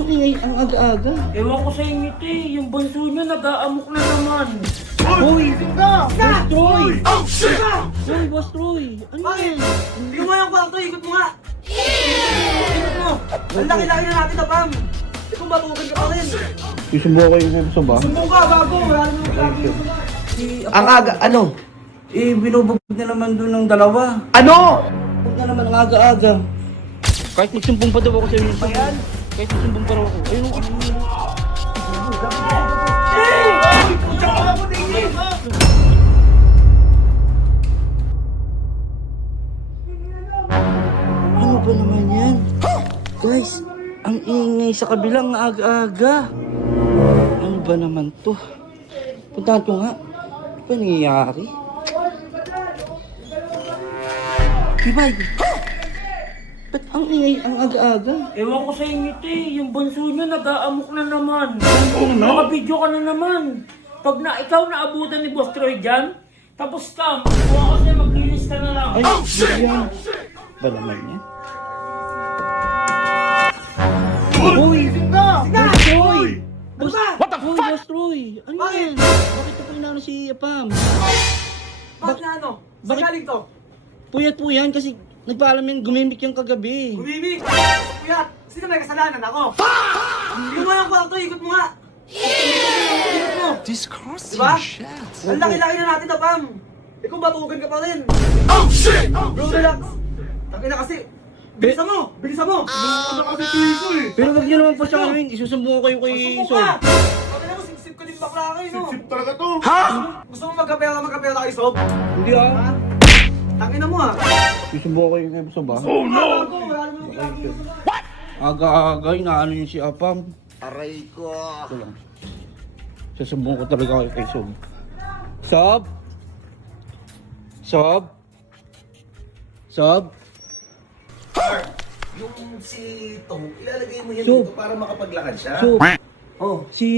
ang ingay, ang aga-aga. Ewan ko sa inyo, te. Yung bunso nyo nag-aamok na naman. Hoy! Boss Troy! Oh, shit! Hoy, Boss Troy! Ano yan? Tingnan mo yung kwarto, ikot mo nga! Ikot mo! Ang laki-laki na natin na, Pam! Ikaw matugan ka pa rin! Isubo ko yung gusto ba? Sumbong ka, bago! Wala naman lagi yung sama! Ang aga, ano? Eh, binubugbog na naman doon ng dalawa. Ano? Huwag na naman ang aga-aga. Kahit magsumbong pa daw ako sa inyo. Kahit magsumbong pa raw ako. Ayun, ano yun? Ano ba naman yan? Guys, ang ingay sa kabilang aga-aga. Ano ba naman to? Puntahan ko nga. Ano ba nangyayari? Ibay! Ba't ang ingay ang aga-aga? Ewan ko sa inyo, te. Yung bunso nyo nag-aamok na naman. Ano naman? Nakabidyo ka na naman. Pag ikaw naabutan ni Boss Troy dyan, tapos ka, kuha ko sa'yo, maglinis ka na lang. Ay, bigyan. Ba naman yan? Uy! Boss Troy! Boss, what the fuck? Boss Troy! Ano yan? Bakit ito pinano si Apam? Bakit na ano? Saan Bakit- galing to? Puyat po yan kasi nagpaalam yan, gumimik yung kagabi. Gumimik! Kuya, sino may kasalanan? Ako! Tingnan mo yung kwarto, ikot mo nga! Ikot mo! Disgusting Diba? shit. Ang laki-laki na natin na, Pam! Ikaw matugan ka pa rin! Oh, shit! Bro, relax! Tangina kasi! Bilisan mo! Bilisan mo! Ano kasi tiyo eh! Pero wag niyo naman po siya ano yun, isusumbong ko kayo kay Sumbong Sol. ka! Tangina mo, sip-sip ka din bakla kayo, no? Sip talaga to. Gusto mo magkapera kay Sob? Hindi ah. Ha? Tangina mo ah! Isusumbong ko kayo kay Sol ba? Oh, no! Wala naman lagi yung sama! Aga-aga, inaano yun si Apam. Aray ko. Ito lang. Sasumbong ko talaga kayo kay Sob. Sob? Sob? Sob? Yung si Tong, ilalagay mo yan So- dito para makapaglakad siya. Sob? Oh, Si...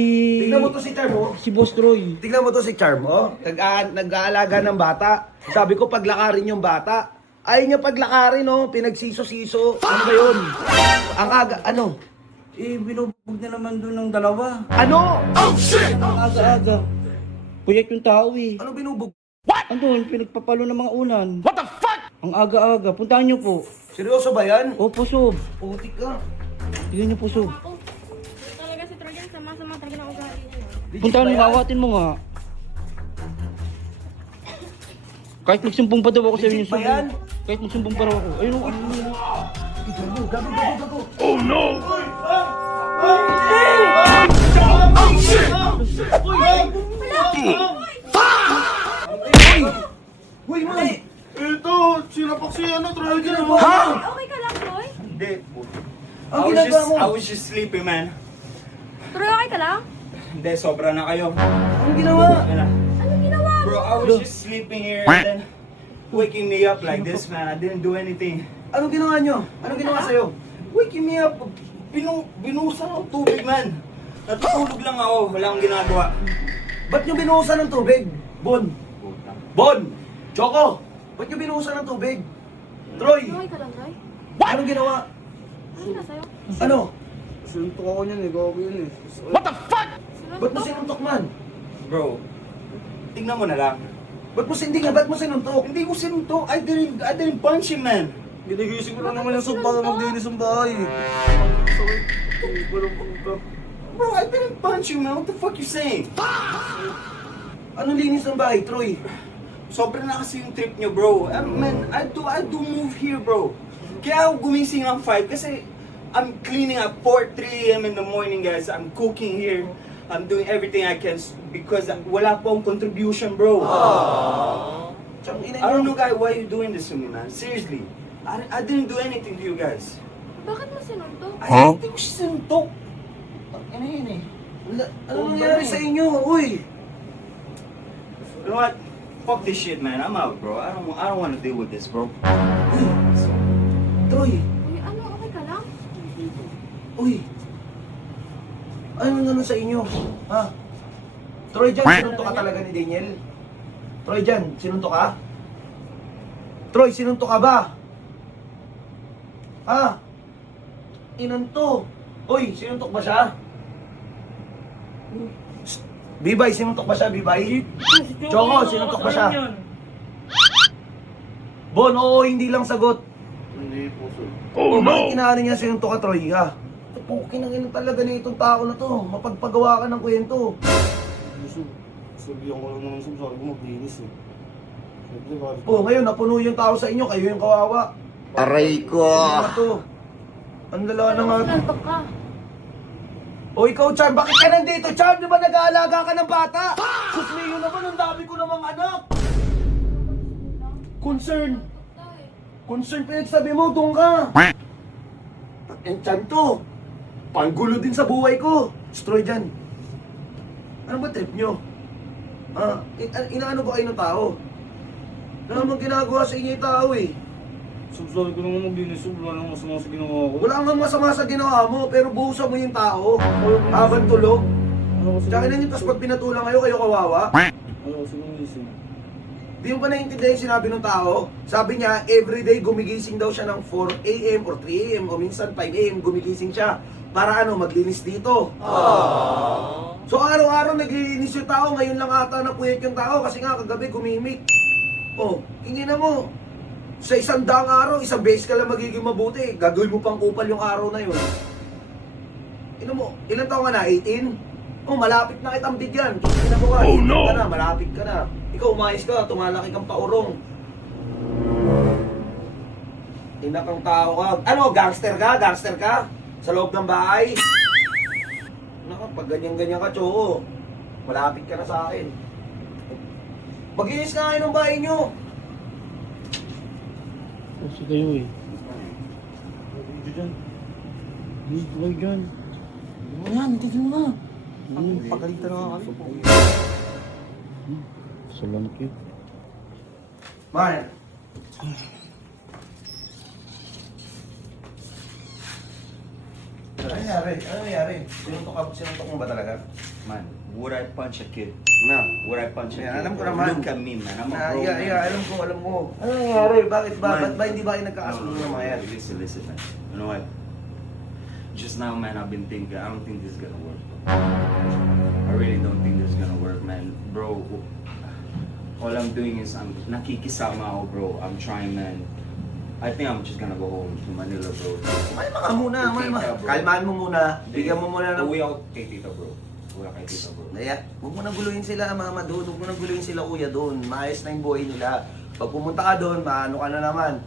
tignan mo to si Charm, oh. Si Boss Troy. Tignan mo to si Charm, oh. Nag-aalaga ng bata. Sabi ko paglakarin yung bata. Ayaw niya paglakarin, oh. Pinagsiso-siso. Ano ba yun? Ang aga, ano? Eh, binubugbog na naman doon ng dalawa. Ano? Oh, shit! Ang aga-aga. Puyat yung tao eh. Ano binubog? Andun, pinagpapalo ng mga unan. What the fuck? Ang aga-aga. Puntahan niyo po. Seryoso ba yan? Opo, Sob. Putik ka. Tignan niyo po, Sob. Ako, talaga si Trojan, sama-sama talaga na ugali niya. Puntahan niyo, awatin mo nga. Kahit magsumbong pa daw ako sa inyo. Legit ba yan? Kahit magsumbong pa raw ako. Ayun, ano yun? Gago. Oh, no! Oh, shit! Uy, man! Ito, sinapak si Trojan. Okay ka lang, Troy? Hindi. Ang ginagawa mo? I was just sleeping, man. Troy, okay ka lang? Hindi, sobra na kayo. Anong ginawa? Yan na. Anong ginawa mo? Bro, I was just sleeping here and then waking me up like this, man. I didn't do anything. Anong ginawa nyo? Anong ginawa sa'yo? Waking me up, binuhusan ng tubig, man. Natutulog lang ako, wala akong ginagawa. Ba't nyo binuhusan ng tubig? Bon! Bon! Choco! Ba't nyo binuhusan ng tubig? Troy! Okay ka lang, Troy? Anong ginawa? Ano na sa'yo? Ano? Sinuntok ako niyan eh, gago yun eh. Ba't mo sinuntok man? Bro, tignan mo na lang. Ba't mo hindi nga? Ba't mo sinuntok? Hindi ko sinuntok. I didn't punch him, man. Ginigising ko lang naman yung Sob para maglinis ang bahay. Sakit. Walang punta. Bro, I didn't punch you, man. What the fuck you saying? Anong linis ng bahay, Troy? Sobrang na kasi yung trip nyo, bro. Man, I do move here, bro. Kaya ako gumising ng 5 kasi I'm cleaning at 3 a.m. in the morning, guys. I'm cooking here. I'm doing everything I can because wala po akong contribution, bro. Tsang ina I don't nyo. know, guys, why you doing this to me, man. Seriously. I didn't do anything to you guys. Bakit mo sinuntok? I hindi ko siya sinuntok. Ano yun eh. Anong nangyari sa inyo? Uy! You know what? Fuck this shit, man. I'm out, bro. I don't want to deal with this, bro. Troy! Uy, ano, okay ka lang? Uy! Ano naman sa inyo? Ha? Troy Jan, sinuntok ka talaga ni Daniel? Troy Jan, sinuntok ka? Troy, sinuntok ka ba? Ha? Inanto. Uy, sinuntok ba siya? Bibay, sinuntok ba siya, Bibay? Choco, sinuntok ba siya? Bon, oo, hindi lang sagot. Hindi po, sir. Bakit inaano niya sinuntok ka, Troy, ha? Pukin ang ino talaga na itong tao na to. Mapagpagawa ka ng kwento. Sir, sabihan ko lang naman, sir. Sabi ko maglinis eh. Siyempre, bakit? Ngayon, napuno yung tao sa inyo, kayo yung kawawa. Aray ko! Ano to? Ang lala na nga. Nantok ka. O ikaw, Charm, bakit ka nandito, Charm? Di ba nag-aalaga ka ng bata? Sus, Leo naman, ang dami ko namang anak. Concern. Concern pinagsabi mo, doon ka. Enchanto. Panggulo din sa buhay ko. Destroy dyan. Ano ba trip nyo? Inaano ba kayo ng tao? Ano naman ginagawa sa inyo yung tao eh? Sabi ko naman maglinis, sir. Wala nang masama sa ginawa ko. Wala kang masama sa ginawa mo, pero buhusan mo yung tao. Habang tulog. Ano kasi Tsaka na nyo, tapos pag pinatulang kayo kawawa. Ano kasi gumising? Di mo ba naiintindihan yung sinabi ng tao? Sabi niya, everyday gumigising daw siya ng 4 a.m. or 3 a.m. o minsan 5 a.m. gumigising siya. Para ano, maglinis dito. So araw-araw naglilinis yung tao, ngayon lang ata napuyat yung tao kasi nga kagabi gumimik. Tingin na mo. Sa 100 araw, isang beses ka lang magiging mabuti. Gagawin mo pang kupal yung araw na yun. Ilan taon ka na? 18? Malapit na kitang bigyan. Tingnan mo ka, 18 ka na, malapit ka na. Ikaw umayos ka, tumalaki kang paurong. Ina kang tao ka. Ano, gangster ka? Gangster ka? Sa loob ng bahay? Naka, pag ganyan-ganyan ka, Choco, malapit ka na sa akin. Mag-inis na kayo ng bahay nyo. Kasi kayo eh. Video dyan. Huwag yan. Ayan, tigil mo na. Pagalitan na nga kami. Salamat kayo. Man. Ano nangyari? Ano nangyari? Sinuntok mo ba talaga? Man, would I punch a kid? Na. Would I punch a Yeah, kid? alam ko naman. Look at me, man. I'm a grown man. Alam ko. Ano nangyari? Bakit ba? Man. Ba't ba hindi ba kayo nagkakasunod ng mga yan? Listen, man. You know what? Just now, man, I've been thinking, I don't think this is gonna work. I really don't think this is gonna work, man. Bro, all I'm doing is I'm nakikisama ako, bro. I'm trying, man. I think I'm just gonna go home to Manila, bro. Malma ka muna, malma. Tita, bro. Kalmaan mo muna. Bigyan mo muna ng... Uwi ako kay tita, bro. Uwi ako kay tita, bro. Kaya, huwag mo nang guluhin sila, mama doon. Huwag mo nang guluhin sila, kuya doon. Maayos na yung buhay nila. Pag pumunta ka doon, maano ka na naman.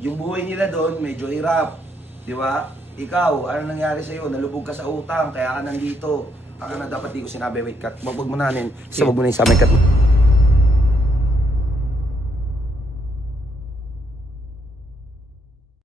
Yung buhay nila doon, medyo hirap. Di ba? Ikaw, ano nangyari sa'yo? Nalubog ka sa utang, kaya ka nandito. Baka na dapat di ko sinabi, wait cut. Wag mo nanin. Kasi wag mo na yung sa may cut.